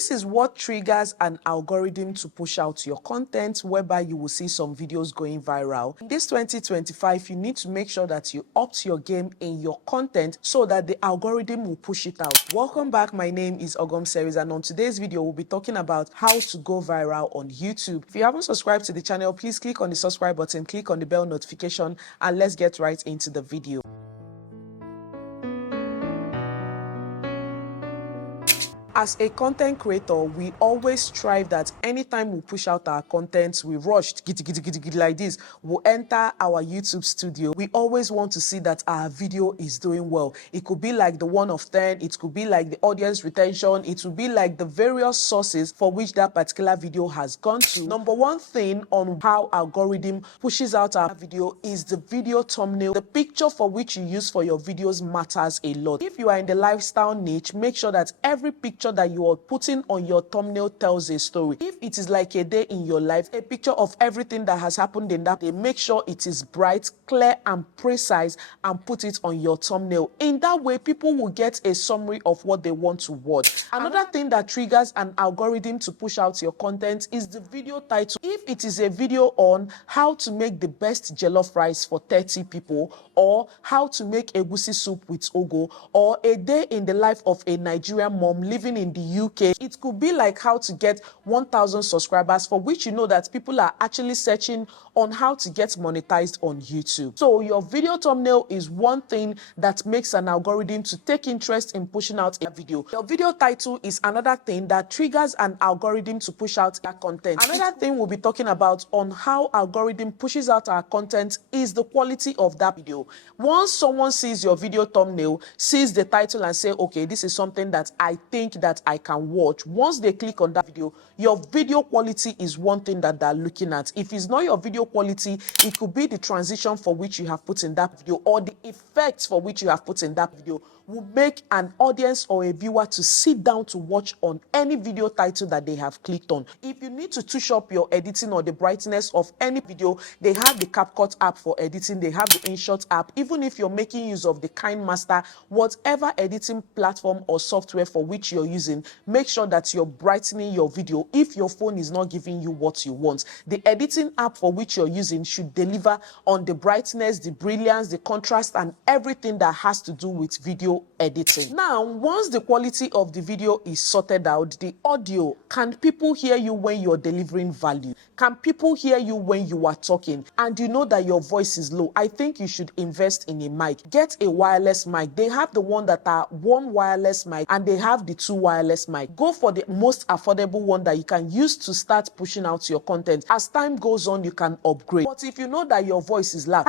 This is what triggers an algorithm to push out your content, whereby you will see some videos going viral. In this 2025, you need to make sure that you opt your game in your content so that the algorithm will push it out. Welcome back. My name is OGOM'S, and on today's video, we'll be talking about how to go viral on YouTube. If you haven't subscribed to the channel, please click on the subscribe button, click on the bell notification, and let's get right into the video. As a content creator, we always strive that anytime we push out our content, we rushed like this, we'll enter our YouTube studio. We always want to see that our video is doing well. It could be like the 1 of 10, it could be like the audience retention, it would be like the various sources for which that particular video has gone to. Number one thing on how algorithm pushes out our video is the video thumbnail. The picture for which you use for your videos matters a lot. If you are in the lifestyle niche, make sure that every picture that you are putting on your thumbnail tells a story. If it is like a day in your life, a picture of everything that has happened in that day, make sure it is bright, clear, and precise, and put it on your thumbnail. In that way, people will get a summary of what they want to watch. Another thing that triggers an algorithm to push out your content is the video title. If it is a video on how to make the best jollof rice for 30 people, or how to make egusi soup with ogo, or a day in the life of a Nigerian mom living in the UK, it could be like how to get 1,000 subscribers, for which you know that people are actually searching on how to get monetized on YouTube. So your video thumbnail is one thing that makes an algorithm to take interest in pushing out a video. Your video title is another thing that triggers an algorithm to push out that content. Another thing we'll be talking about on how algorithm pushes out our content is the quality of that video. Once someone sees your video thumbnail, sees the title and say, okay, this is something that I think that I can watch. Once they click on that video, your video quality is one thing that they're looking at. If it's not your video quality, it could be the transition for which you have put in that video, or the effects for which you have put in that video will make an audience or a viewer to sit down to watch on any video title that they have clicked on. If you need to touch up your editing or the brightness of any video, they have the CapCut app for editing, they have the InShot app. Even if you're making use of the KineMaster, whatever editing platform or software for which you're using, make sure that you're brightening your video if your phone is not giving you what you want. The editing app for which you're using should deliver on the brightness, the brilliance, the contrast, and everything that has to do with video editing. Now, once the quality of the video is sorted out, the audio, can people hear you when you're delivering value? Can people hear you when you are talking and you know that your voice is low? I think you should invest in a mic. Get a wireless mic. They have the one that are one wireless mic and they have the 2 wireless mic. Go for the most affordable one that you can use to start pushing out your content. As time goes on, you can upgrade. But if you know that your voice is loud,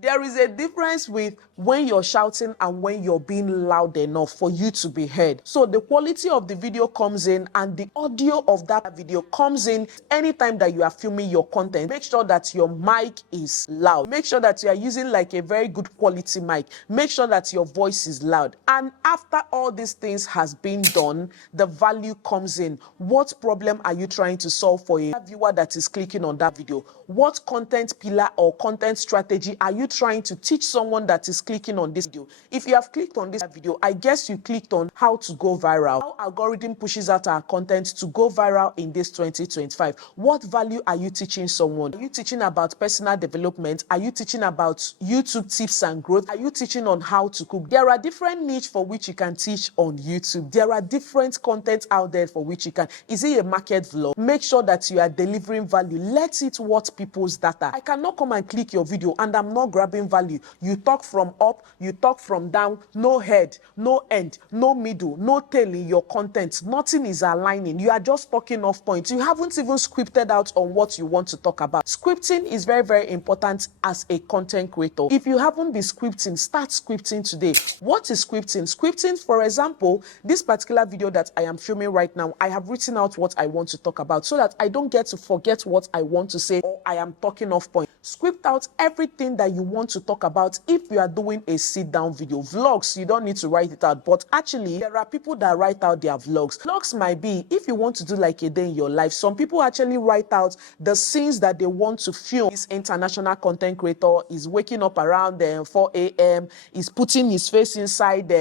there is a difference with when you're shouting and when you're being loud enough for you to be heard. So the quality of the video comes in and the audio of that video comes in anytime that you are filming your content. Make sure that your mic is loud. Make sure that you are using like a very good quality mic. Make sure that your voice is loud. And after all these things has been done, the value comes in. What problem are you trying to solve for a viewer that is clicking on that video? What content pillar or content strategy are you trying to teach someone that is clicking on this video? If you have clicked on this video, I guess you clicked on how to go viral. How algorithm pushes out our content to go viral in this 2025. What value are you teaching someone? Are you teaching about personal development? Are you teaching about YouTube tips and growth? Are you teaching on how to cook? There are different niche for which you can teach on YouTube. There are different content out there for which you can. Is it a market vlog? Make sure that you are delivering value. Let it watch people's data. I cannot come and click your video and I'm not grabbing value. You talk from up, you talk from down, no head, no end, no middle, no tail in your content. Nothing is aligning. You are just talking off point. You haven't even scripted out on what you want to talk about. Scripting is very, very important as a content creator. If you haven't been scripting, start scripting today. What is scripting? Scripting, for example, this particular video that I am filming right now, I have written out what I want to talk about so that I don't get to forget what I want to say or I am talking off point. Script out everything that you want to talk about if you are doing a sit-down video. Vlog vlogs, you don't need to write it out, but actually there are people that write out their vlogs. Vlogs might be, if you want to do like a day in your life, some people actually write out the scenes that they want to film. This international content creator is waking up around 4 a.m. is putting his face inside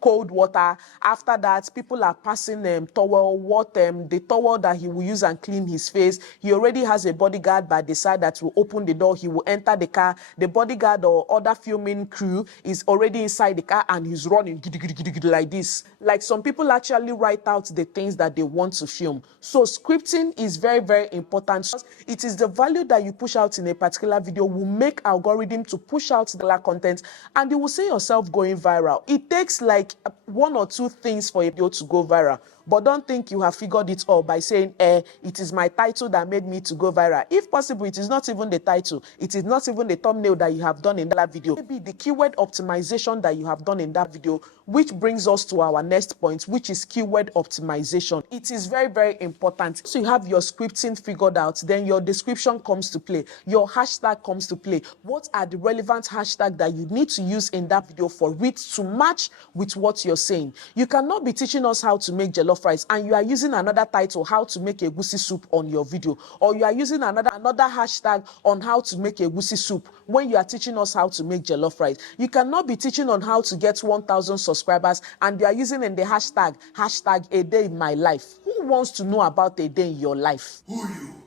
cold water. After that, people are passing towel, the towel that he will use and clean his face. He already has a bodyguard by the side that will open the door. He will enter the car. The bodyguard or other filming crew is already inside the car and he's running like this. Like, some people actually write out the things that they want to film. So scripting is very, very important. It is the value that you push out in a particular video will make algorithm to push out the content, and you will see yourself going viral. It takes like 1 or 2 things for a video to go viral. But don't think you have figured it all by saying, it is my title that made me to go viral. If possible, it is not even the title. It is not even the thumbnail that you have done in that video. Maybe the keyword optimization that you have done in that video, which brings us to our next point, which is keyword optimization. It is very, very important. So you have your scripting figured out, then your description comes to play. Your hashtag comes to play. What are the relevant hashtags that you need to use in that video for it to match with what you're saying? You cannot be teaching us how to make jollof rice and you are using another title, how to make egusi soup, on your video, or you are using another hashtag on how to make egusi soup when you are teaching us how to make jollof rice. You cannot be teaching on how to get 1,000 subscribers and you are using in the hashtag a day in my life. Who wants to know about a day in your life? Who you?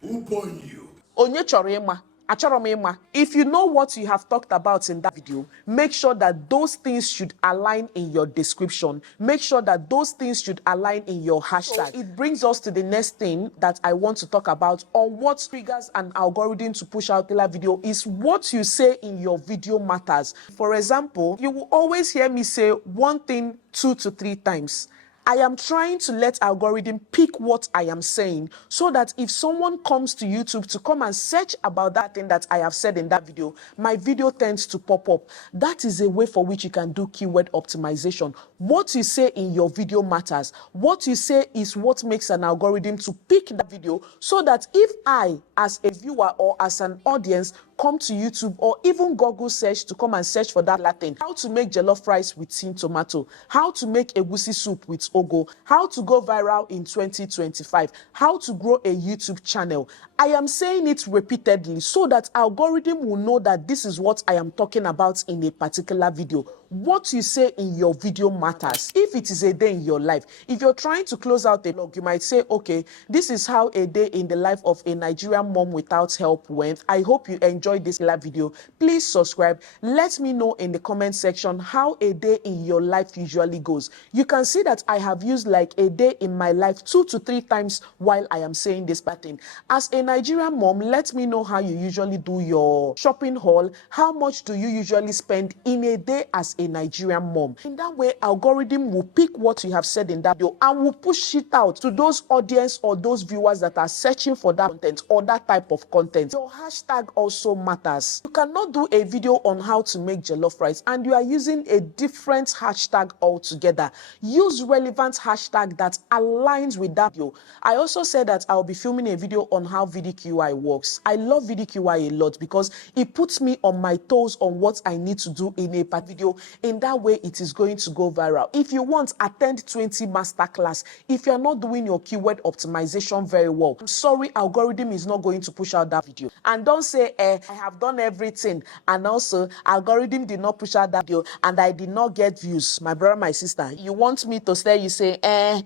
Who born you? Onye chọrọ ịma? Achọrọ m ịma. If you know what you have talked about in that video, make sure that those things should align in your description. Make sure that those things should align in your hashtag. So it brings us to the next thing that I want to talk about on what triggers an algorithm to push out a video is what you say in your video matters. For example, you will always hear me say one thing 2 to 3 times. I am trying to let algorithm pick what I am saying so that if someone comes to YouTube to come and search about that thing that I have said in that video, my video tends to pop up. That is a way for which you can do keyword optimization. What you say in your video matters. What you say is what makes an algorithm to pick that video so that if I, as a viewer or as an audience, come to YouTube or even Google search to come and search for that Latin, how to make jollof rice with tin tomato, how to make egusi soup with ogo, how to go viral in 2025, how to grow a YouTube channel. I am saying it repeatedly so that algorithm will know that this is what I am talking about in a particular video. What you say in your video matters. If it is a day in your life, if you're trying to close out a vlog, you might say, okay, this is how a day in the life of a Nigerian mom without help went. I hope you enjoyed this live video. Please subscribe. Let me know in the comment section how a day in your life usually goes. You can see that I have used like a day in my life 2 to 3 times while I am saying this pattern. As a Nigerian mom, let me know how you usually do your shopping haul. How much do you usually spend in a day as a Nigerian mom? In that way, algorithm will pick what you have said in that video and will push it out to those audience or those viewers that are searching for that content or that type of content. Your hashtag also matters. You cannot do a video on how to make jollof rice and you are using a different hashtag altogether. Use relevant hashtag that aligns with that video. I also said that I'll be filming a video on how VDQI works. I love VDQI a lot because it puts me on my toes on what I need to do in a video. In that way, it is going to go viral. If you want, attend 20 masterclass. If you're not doing your keyword optimization very well, I'm sorry, algorithm is not going to push out that video. And don't say, I have done everything. And also, algorithm did not push out that video and I did not get views. My brother, my sister, you want me to stay, you say,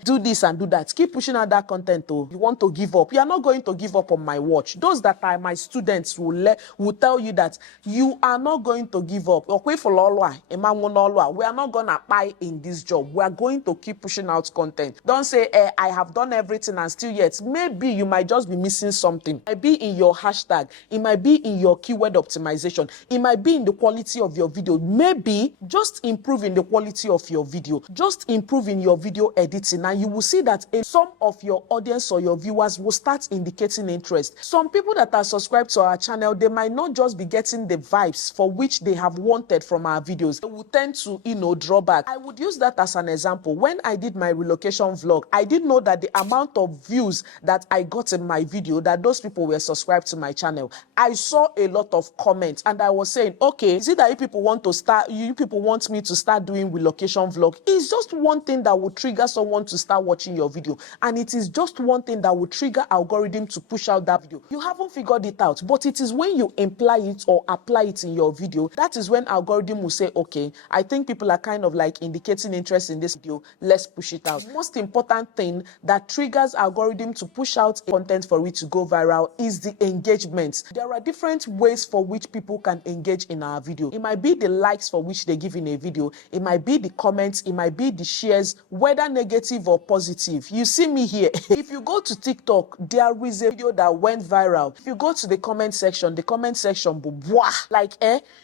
do this and do that. Keep pushing out that content, though. You want to give up. You are not going to give up on my watch. Those that are my students will tell you that you are not going to give up. We are not going to buy in this job. We are going to keep pushing out content. Don't say, I have done everything and still yet. Maybe you might just be missing something. It might be in your hashtag. It might be in your keyword optimization. It might be in the quality of your video. Maybe just improve in the quality of your video. Just improve in your video editing and you will see that some of your audience or your viewers will start indicating interest. Some people that are subscribed to our channel, they might not just be getting the vibes for which they have wanted from our videos. They will you tend to, draw back. I would use that as an example. When I did my relocation vlog, I didn't know that the amount of views that I got in my video, that those people were subscribed to my channel. I saw a lot of comments and I was saying, okay, is it that you people want me to start doing relocation vlog? It's just one thing that will trigger someone to start watching your video, and it is just one thing that will trigger algorithm to push out that video. You haven't figured it out, but it is when you imply it or apply it in your video, that is when algorithm will say, okay, I think people are kind of like indicating interest in this video, let's push it out. The most important thing that triggers algorithm to push out content for it to go viral is the engagement. There are different ways for which people can engage in our video. It might be the likes for which they give in a video, it might be the comments, it might be the shares, whether negative or positive. You see me here. If you go to TikTok, there is a video that went viral. If you go to the comment section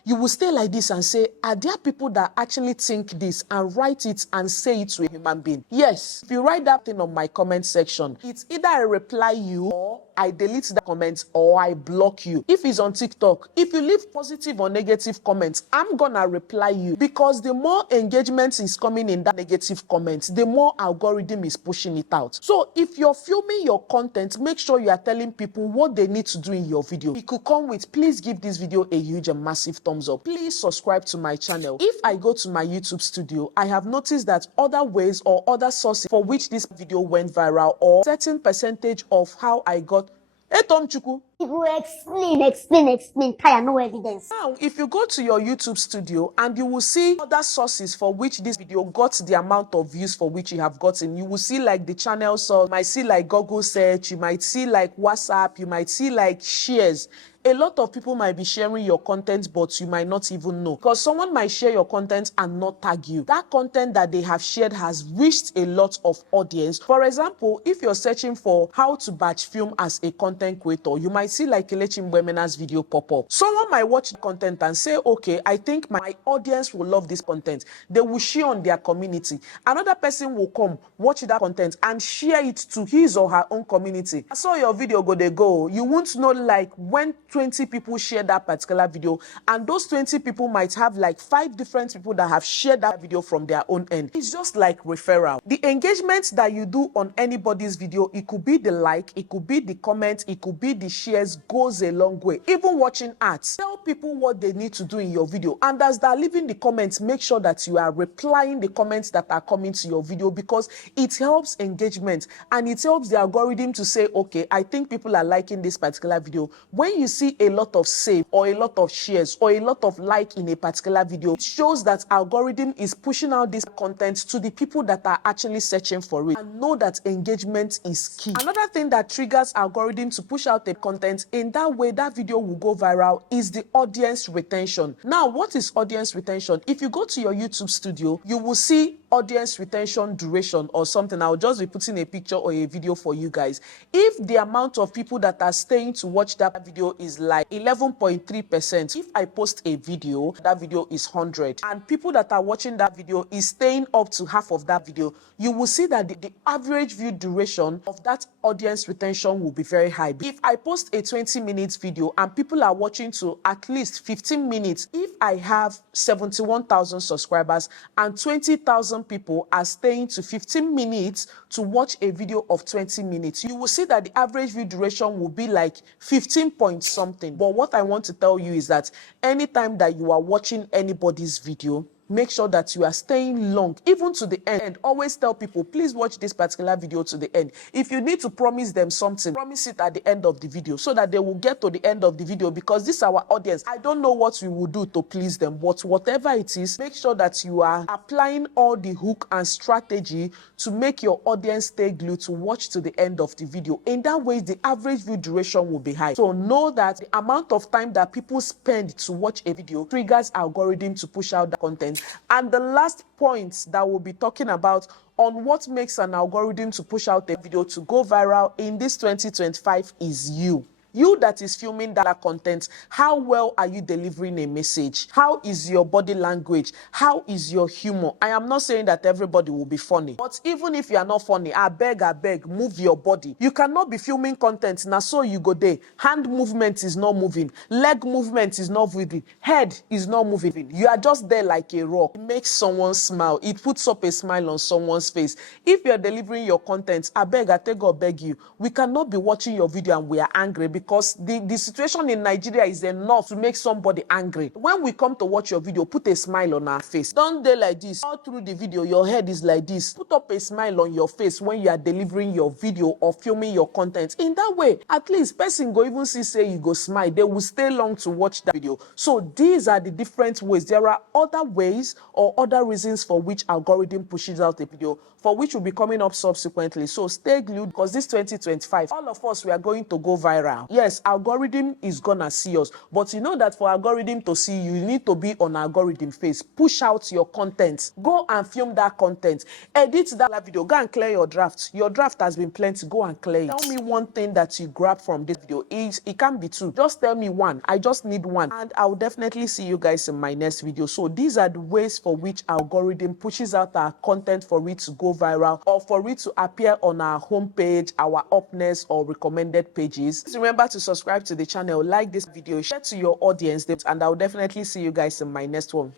you will stay like this and say, are there people that actually think this and write it and say it to a human being? Yes. If you write that thing on my comment section, it's either I reply you or I delete the comments or I block you. If it's on TikTok, if you leave positive or negative comments, I'm gonna reply you, because the more engagement is coming in that negative comments, the more algorithm is pushing it out. So if you're filming your content, make sure you are telling people what they need to do in your video. It could come with, please give this video a huge and massive thumbs up. Please subscribe to my channel. If I go to my YouTube studio, I have noticed that other ways or other sources for which this video went viral, or certain percentage of how I got. Hey, Tom Chuku. You explain. Kaya, no evidence. Now, if you go to your YouTube studio and you will see other sources for which this video got the amount of views for which you have gotten, you will see like the channel source, you might see like Google search, you might see like WhatsApp, you might see like shares. A lot of people might be sharing your content, but you might not even know, because someone might share your content and not tag you. That content that they have shared has reached a lot of audience. For example, if you're searching for how to batch film as a content creator, you might see like Kelechi Mwemena's video pop up. Someone might watch the content and say, okay, I think my audience will love this content. They will share on their community. Another person will come, watch that content and share it to his or her own community. I saw your video go. You won't know like when 20 people share that particular video, and those 20 people might have like 5 different people that have shared that video from their own end. It's just like referral. The engagement that you do on anybody's video, it could be the like, it could be the comment, it could be the shares, goes a long way. Even watching ads, tell people what they need to do in your video, and as they're leaving the comments, make sure that you are replying the comments that are coming to your video, because it helps engagement and it helps the algorithm to say, okay, I think people are liking this particular video. When you see a lot of save or a lot of shares or a lot of like in a particular video, it shows that algorithm is pushing out this content to the people that are actually searching for it, and know that engagement is key. Another thing that triggers algorithm to push out the content in that way that video will go viral is the audience retention. Now, what is audience retention? If you go to your YouTube studio, you will see audience retention duration or something. I'll just be putting a picture or a video for you guys. If the amount of people that are staying to watch that video is like 11.3%, if I post a video, that video is 100, and people that are watching that video is staying up to half of that video, you will see that the average view duration of that audience retention will be very high. If I post a 20 minutes video and people are watching to at least 15 minutes, if I have 71,000 subscribers and 20,000 people are staying to 15 minutes to watch a video of 20 minutes, you will see that the average view duration will be like 15 point something. But what I want to tell you is that anytime that you are watching anybody's video, make sure that you are staying long, even to the end. Always tell people, please watch this particular video to the end. If you need to promise them something, promise it at the end of the video so that they will get to the end of the video, because this is our audience. I don't know what we will do to please them, but whatever it is, make sure that you are applying all the hook and strategy to make your audience stay glued to watch to the end of the video. In that way, the average view duration will be high. So know that the amount of time that people spend to watch a video triggers algorithm to push out the content. And the last point that we'll be talking about on what makes an algorithm to push out a video to go viral in this 2025 is you. You that is filming that content, how well are you delivering a message? How is your body language? How is your humor? I am not saying that everybody will be funny, but even if you are not funny, I beg, move your body. You cannot be filming content now, so you go there. Hand movement is not moving, leg movement is not moving, head is not moving. You are just there like a rock. It makes someone smile. It puts up a smile on someone's face. If you're delivering your content, I take God beg you, we cannot be watching your video and we are angry, because the situation in Nigeria is enough to make somebody angry. When we come to watch your video, put a smile on our face. Don't dey like this all through the video, your head is like this. Put up a smile on your face when you are delivering your video or filming your content. In that way, at least person go even see say you go smile, they will stay long to watch that video. So these are the different ways. There are other ways or other reasons for which algorithm pushes out a video, for which will be coming up subsequently. So stay glued, because this 2025, all of us, we are going to go viral. Yes, algorithm is gonna see us, but you know that for algorithm to see you, you need to be on algorithm face. Push out your content. Go and film that content. Edit that video. Go and clear your draft. Your draft has been plenty. Go and clear it. Tell me one thing that you grab from this video. It can't be two. Just tell me one. I just need one. And I will definitely see you guys in my next video. So these are the ways for which algorithm pushes out our content for it to go viral, or for it to appear on our homepage, our upness, or recommended pages. Please remember to subscribe to the channel, like this video, share to your audience, and I'll definitely see you guys in my next one.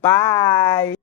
Bye.